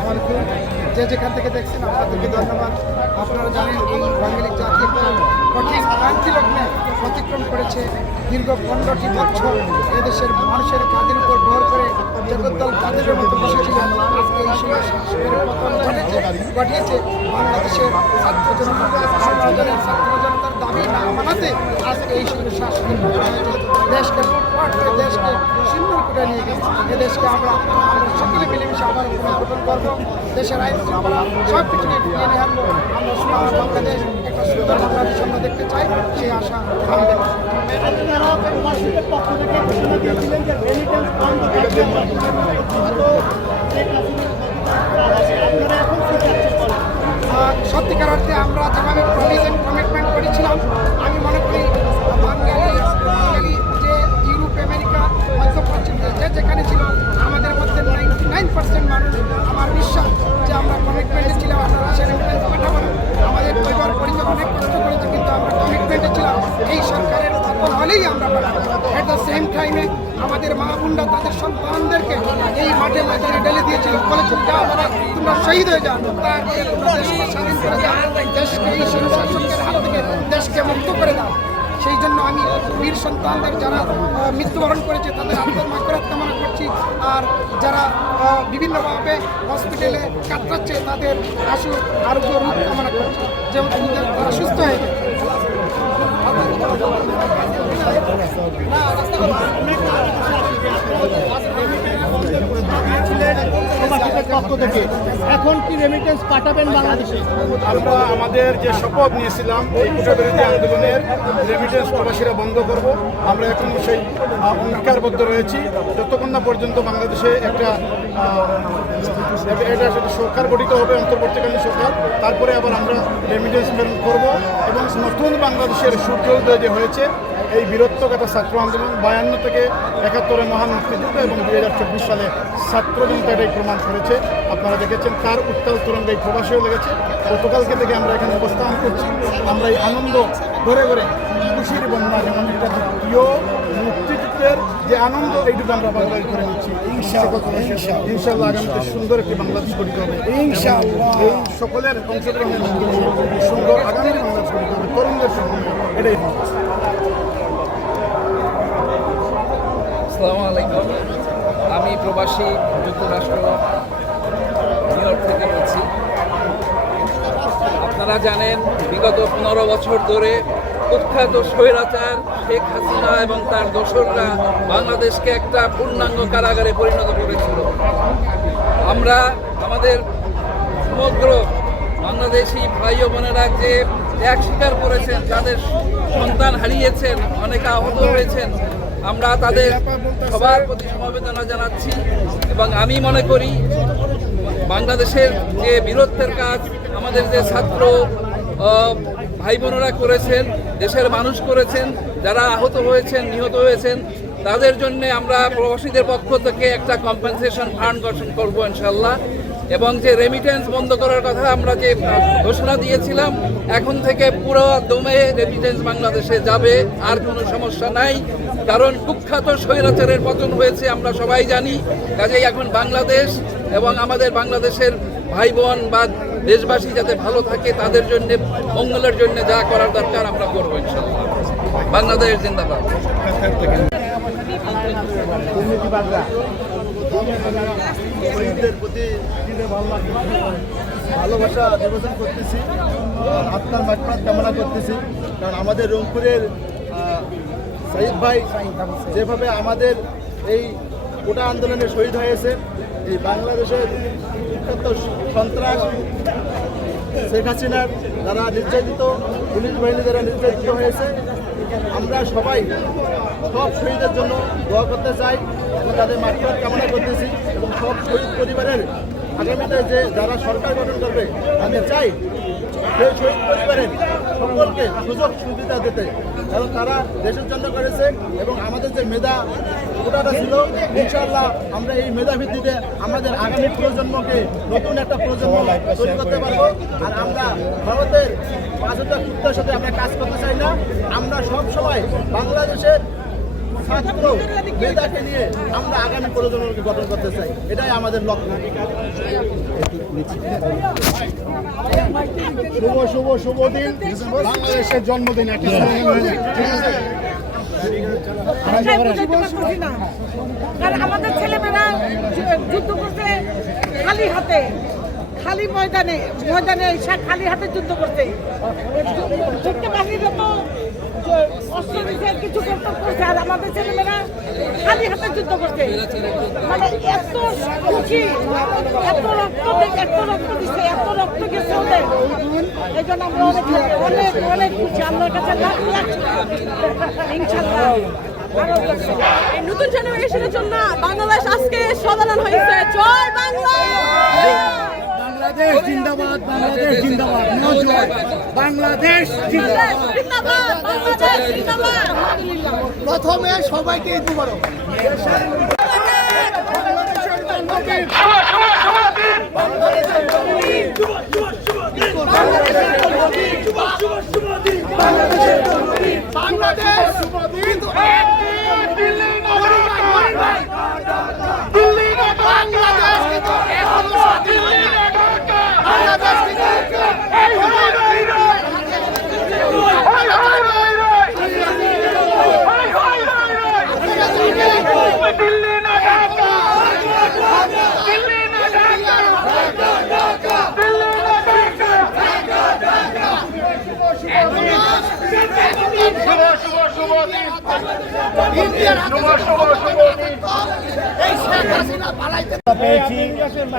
আলাইকুম। যে যেখান থেকে দেখছেন আপনাদেরকে ধন্যবাদ। আপনারা জানেন এই বাঙালি জাতি একটা কঠিন ক্রান্তি লগ্নে অতিক্রম করেছে দীর্ঘ পনেরোটি বছর। এদেশের মানুষের কাঁধের উপর ভর করে জগদ্দল কাঁধের মতো বসেছিল। আজকে এই সময় শাসকের পতন ঘটেছে, ঘটিয়েছে বাংলাদেশের ছাত্র জনতা। ছাত্র জনতার দাবি না মানাতে আজকে এই সময় শাসকের দেশকে দেশকে সুন্দর করে নিয়ে গেছে। এদেশকে আমরা আমরা সকলে মিলেমিশে আবার পুনর্গঠন করব। দেশের আইন শৃঙ্খলা সব কিছুকে ফিরিয়ে নিয়ে আনব আমরা সোনার বাংলাদেশ একটা সুন্দর বাংলাদেশ আমরা দেখতে চাই সেই আশা আমি দেখছি আপনারা প্রবাসীদের পক্ষ থেকে ঘোষণা দিয়েছিলেন যে রেমিটেন্স বন্ধ থাকবে তো শেখ হাসিনার আপনারা এখন কি চাচ্ছেন বলেন? আহ, সত্যিকার অর্থে আমরা যেভাবে প্রভিশন কমিটমেন্ট করেছিলাম যেখানে ছিল, আমাদের মধ্যে নাইনটি নাইন পার্সেন্ট মানুষ আমার বিশ্বাস যে আমরা কমিটমেন্টে ছিলাম আমরা রাশিয়ান পাঠাবো আমাদের পরিবার, পরিজন অনেক কষ্ট করেছে, কিন্তু আমরা কমিটমেন্টে ছিলাম। এই সরকারের পতন হলেই আমরা পাঠাবো অ্যাট দ্য সেম টাইমে আমাদের মা বোনরা, তাদের সন্তানদেরকে এই মাঠে ময়দানে ঢেলে দিয়েছিল। বলেছিল যাও বাবা, তোমরা শহীদ হয়ে যাও। তারপরে তোমরা স্বাধীন করে দাও। দেশকে এই শাসকের হাত থেকে দেশকে মুক্ত করে দাও। সেই জন্য আমি বীর সন্তানদের যারা মৃত্যুবরণ করেছে, তাদের আত্মার মাকড়াত কামনা করছি। আর যারা বিভিন্নভাবে হসপিটালে কাটাচ্ছে তাদের আশু আরোগ্য রূপ কামনা করছি। যেমন তারা সুস্থ হয়ে দিয়েছিলেন প্রবাসীদের পক্ষ থেকে। এখন কি রেমিটেন্স পাঠাবেন বাংলাদেশে? আমরা আমাদের যে শপথ নিয়েছিলাম, এই কোটা বিরোধী আন্দোলনের রেমিটেন্স প্রবাসীরা বন্ধ করব। আমরা এখন সেই অঙ্গীকারবদ্ধ রয়েছি। যতক্ষণ না পর্যন্ত বাংলাদেশে একটা এটা সরকার গঠিত হবে, অন্তর্বর্তীকালীন সরকার, তারপরে আবার আমরা রেমিটেন্স প্রেরণ করব এবং নতুন বাংলাদেশের সূর্যোদয় যে হয়েছে, এই বীরত্বগত ছাত্র আন্দোলন বায়ান্ন থেকে একাত্তরের মহান মুক্তিযুদ্ধ এবং দুই হাজার চব্বিশ সালে ছাত্র জনতা এটাই প্রমাণ করেছে। আপনারা দেখেছেন তার উত্তাল তরঙ্গ এই প্রবাসেও লেগেছে। গতকালকে থেকে আমরা এখানে অবস্থান করছি। আমরা এই আনন্দ ধরে ধরে খুশির বন্যা যেমন এটা প্রিয় মুক্তিযুদ্ধের যে আনন্দ এইটুকু আমরা বাংলাদেশ করে নিচ্ছি। ইনশাল্লাহ আগামীতে সুন্দর একটি বাংলাদেশ গঠিত হবে ইনশাআল্লাহ। এই সকলের অংশগ্রহণের মাধ্যমে সুন্দর আগামী বাংলাদেশ গঠিত হবে তরুণদের সঙ্গে এটাই আসসালামু আলাইকুম। আমি প্রবাসী যুক্তরাষ্ট্র, নিউ ইয়র্ক থেকে বলছি। আপনারা জানেন, বিগত পনেরো বছর ধরে কুখ্যাত স্বৈরাচার শেখ হাসিনা এবং তার দোসররা বাংলাদেশকে একটা পূর্ণাঙ্গ কারাগারে পরিণত করেছিল। আমরা, আমাদের সমগ্র বাংলাদেশি ভাই বোনেরা যে ত্যাগ স্বীকার করেছেন, তাদের সন্তান হারিয়েছেন, অনেকে আহত হয়েছেন, আমরা তাদের সবার প্রতি সমবেদনা জানাচ্ছি। এবং আমি মনে করি বাংলাদেশের যে বীরত্বের কাজ, আমাদের যে ছাত্র ভাই বোনেরা করেছেন, দেশের মানুষ করেছেন, যারা আহত হয়েছেন, নিহত হয়েছেন, তাদের জন্য আমরা প্রবাসীদের পক্ষ থেকে একটা কম্পেনসেশন ফান্ড গঠন করব ইনশাল্লাহ এবং যে রেমিটেন্স বন্ধ করার কথা আমরা যে ঘোষণা দিয়েছিলাম, এখন থেকে পুরো দমে রেমিটেন্স বাংলাদেশে যাবে, আর কোনো সমস্যা নাই। কারণ কুখ্যাত স্বৈরাচারের পতন হয়েছে, আমরা সবাই জানি। কাজেই এখন বাংলাদেশ এবং আমাদের বাংলাদেশের ভাই বোন বা দেশবাসী যাতে ভালো থাকে, তাদের জন্য, মঙ্গলের জন্য যা করার দরকার আমরা করব ইনশাল্লাহ বাংলাদেশ জিন্দাবাদ। শহীদদের প্রতি ভালোবাসা নিবেদন করতেছি আপনার মাঠপাত কামনা করতেছি। কারণ আমাদের রংপুরের শহীদ ভাই যেভাবে আমাদের এই কোটা আন্দোলনে শহীদ হয়েছে, এই বাংলাদেশের বিখ্যাত সন্ত্রাস, শেখ হাসিনার যারা নির্যাতিত, পুলিশ বাহিনী যারা নির্যাতিত হয়েছে। আমরা সবাই সব শহীদের জন্য দোয়া করতে চাই। তাদের মাঠপাত কামনা করতেছি এবং সব শহীদ পরিবারের আগামীতে যে যারা সরকার গঠন করবে, আমি চাই সেই শহীদ পরিবারের সকলকে সুযোগ সুবিধা দিতে। কারণ তারা দেশের জন্য করেছে এবং আমাদের যে মেধা কোটাটা ছিল, ইনশাআল্লাহ আমরা এই মেধা ভিত্তিতে আমাদের আগামী প্রজন্মকে নতুন একটা প্রজন্ম তৈরি করতে পারব। আর আমরা ভারতের পাঁচ হাজার সাথে আমরা কাজ করতে চাই না। আমরা সবসময় বাংলাদেশের ছাত্র মেধাকে নিয়ে আমরা আগামী প্রজন্মকে গঠন করতে চাই। এটাই আমাদের লক্ষ্য। শুভ শুভ শুভ দিন। বাংলাদেশের জন্মদিন একটা ঠিক আছে। কারণ আমাদের ছেলেমেয়েরা যুদ্ধ করছে খালি হাতে। খালি ময়দানে ময়দানে খালি হাতে যুদ্ধ করছে। যুদ্ধ তো য- অস্ত্র কিছু করতে আর আমাদের ছেলেমেয়েরা খালি হাতে যুদ্ধ করছে। মানে এত খুশি, এত রক্ত এত রক্ত দিচ্ছে এত রক্ত গেছে ওদের এই জন্য আমরা অনেক অনেক অনেক খুশি। আল্লাহর কাছে নতুন জেনারেশনের জন্য বাংলাদেশ আজকে সাধারণ হয়েছে। জয় বাংলা! বাংলাদেশ জিন্দাবাদ বাংলাদেশ জিন্দাবাদ। নজয় বাংলাদেশ জিন্দাবাদ। জিন্দাবাদ বাংলাদেশ জিন্দাবাদ প্রথমে সবাইকে ঈদ মুবারক। পেয়েছি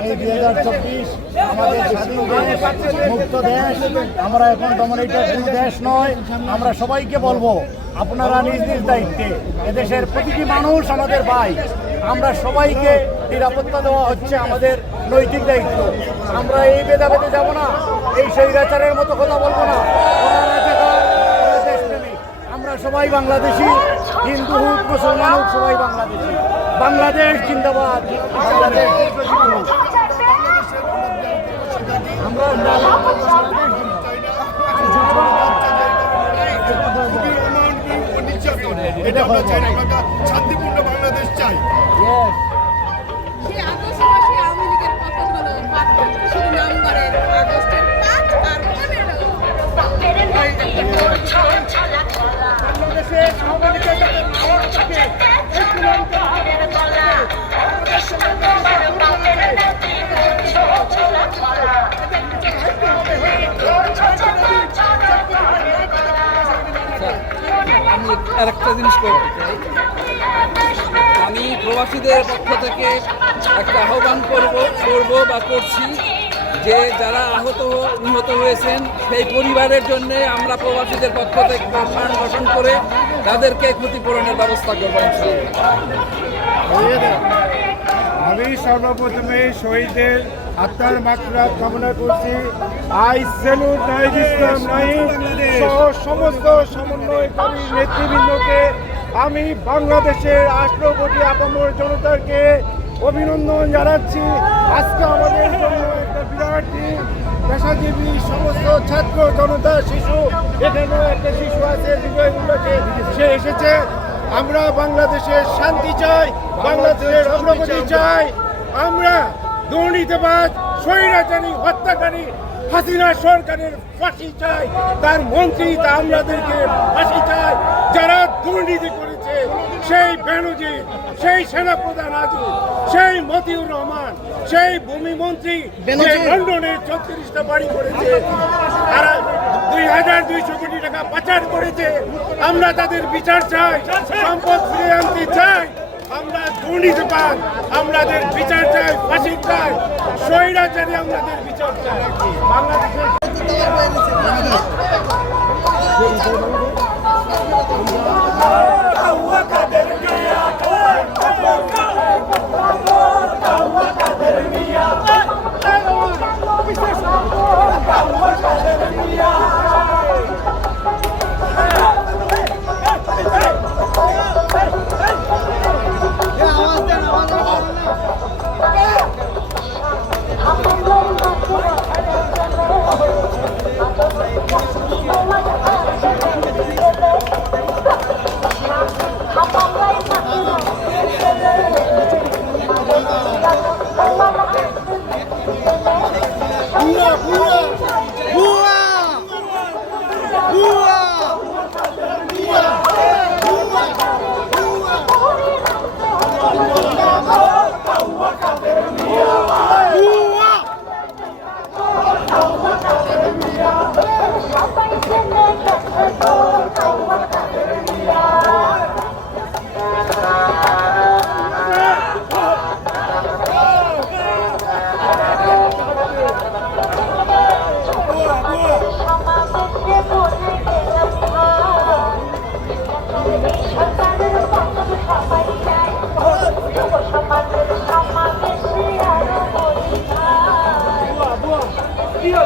এই দুই হাজার চব্বিশ আমাদের স্বাধীন দেশ মুক্ত দেশ। আমরা এখন ডমিনেটেড দেশ নয়। আমরা সবাইকে বলব আপনারা নিজ নিজ দায়িত্বে এদেশের প্রতিটি মানুষ আমাদের ভাই। আমরা সবাইকে নিরাপত্তা দেওয়া হচ্ছে আমাদের নৈতিক দায়িত্ব। আমরা এই ভেদাভেদে যাব না এই স্বৈরাচারের মতো কথা বলব না। সবাই বাংলাদেশি হিন্দু হোক মুসলমান হোক সবাই বাংলাদেশি। বাংলাদেশ জিন্দাবাদ। বাংলাদেশ এটা আমরা চাই না আমরা শান্তিপূর্ণ বাংলাদেশ চাই। আমি আরেকটা জিনিস করতে চাই আমি প্রবাসীদের পক্ষ থেকে একটা আহ্বান করব করব বা করছি যে যারা আহত নিহত হয়েছেন, সেই পরিবারের জন্য আমরা প্রবাসীদের পক্ষ থেকে গঠন করে তাদেরকে ক্ষতিপূরণের ব্যবস্থা করব আমি সর্বপ্রথমে শহীদদের আত্মার মাত্রা কামনা করছি। আই সেলুট নাহিদ ইসলাম নাহিদ সহ সমস্ত সমন্বয়কারী নেতৃবৃন্দকে আমি বাংলাদেশের আঠারো কোটি আপামর জনতাকে অভিনন্দন জানাচ্ছি। আজকে আমাদের জন্য একটা বিরাট পেশাজীবী সমস্ত ছাত্র, জনতা, শিশু, এখানেও একটা শিশু আছে সে এসেছে। আমরা বাংলাদেশের শান্তি চাই, বাংলাদেশের অগ্রগতি চাই। আমরা দুর্নীতিবাদ স্বৈরাচারী, হত্যাকারী, হাসিনা সরকারের ফাঁসি চাই। তার মন্ত্রী, তা আমাদেরকে ফাঁসি চাই। যারা দুর্নীতি করেছে, সেই ব্যানর্জি সেই সেনাপ্রধান আজি সেই মতিউর রহমান সেই ভূমিমন্ত্রী যে লন্ডনের ছত্রিশটা বাড়ি করেছে আর দুই হাজার দুইশো কোটি টাকা পাচার করেছে। আমরা তাদের বিচার চাই সম্পদ ফিরে আনতে চাই। আমরা দুর্নীতিবাদ আমাদের বিচার চাই ফাঁসি চাই স্বৈরাচারী আমাদের বিচার চাই। বাংলাদেশের ভাগাভাগি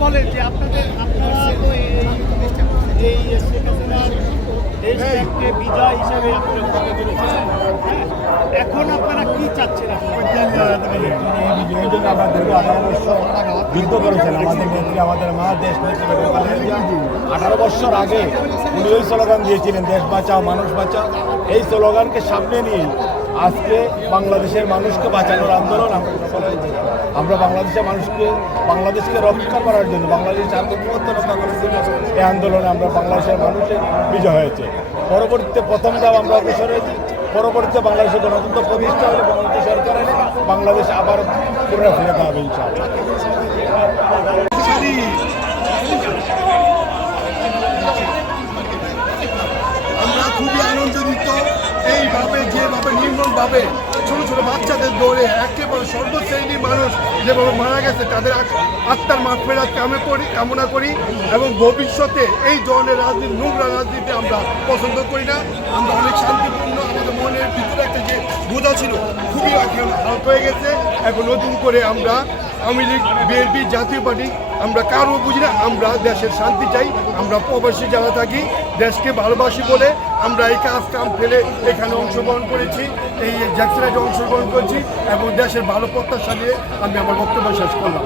বলেন যে আপনাদের আপনারা তো এই এই শেখ হাসিনার দেশ বিজয় হিসাবে আপনারা মনে হ্যাঁ? এখন আপনারা কি চাচ্ছেন যুদ্ধ করেছেন আমাদের নেত্রী আমাদের মা দেশ নেত্রী। আঠারো বছর আগে উনি ওই স্লোগান দিয়েছিলেন দেশ বাঁচাও মানুষ বাঁচাও এই স্লোগানকে সামনে নিয়ে আজকে বাংলাদেশের মানুষকে বাঁচানোর আন্দোলন আমরা সফল আমরা বাংলাদেশের মানুষকে, বাংলাদেশকে রক্ষা করার জন্য, বাংলাদেশের সার্বভৌমত্ব রক্ষা করার জন্য এই আন্দোলনে আমরা বাংলাদেশের মানুষের বিজয় হয়েছে। পরবর্তীতে প্রথম ধাপ আমরা অগ্রসর হয়েছি। পরবর্তীতে বাংলাদেশের গণতন্ত্র প্রতিষ্ঠা হলে বাংলাদেশ সরকার এলে বাংলাদেশ আবার পুনরায় ফিরে পাবে, ইনশাআল্লাহ আমরা খুবই আনন্দিত এইভাবে যেভাবে ছোটো ছোট বাচ্চাদের দৌড়ে একেবারে সর্বশ্রেণীর মানুষ যেভাবে মারা গেছে, তাদের আত্মার মাফেরাত কামে করি, কামনা করি এবং ভবিষ্যতে এই ধরনের রাজনীতি, নোংরা রাজনীতি আমরা পছন্দ করি না। আমরা অনেক শান্তিপূর্ণ, আমাদের মনের ভিতরে একটা যে বোঝা ছিল, খুবই হালকা হয়ে গেছে। এখন নতুন করে আমরা আওয়ামী লীগ, বিএনপি, জাতীয় পার্টি, আমরা কারও বুঝি না, আমরা দেশের শান্তি চাই, আমরা প্রবাসী যারা থাকি, দেশকে ভালোবাসি বলে আমরা এই কাজ কাম ফেলে এখানে অংশগ্রহণ করেছি, এই জ্যাকসিনাইটে অংশগ্রহণ করেছি এবং দেশের ভালো প্রত্যাশা নিয়ে আমি আমার বক্তব্য শেষ করলাম।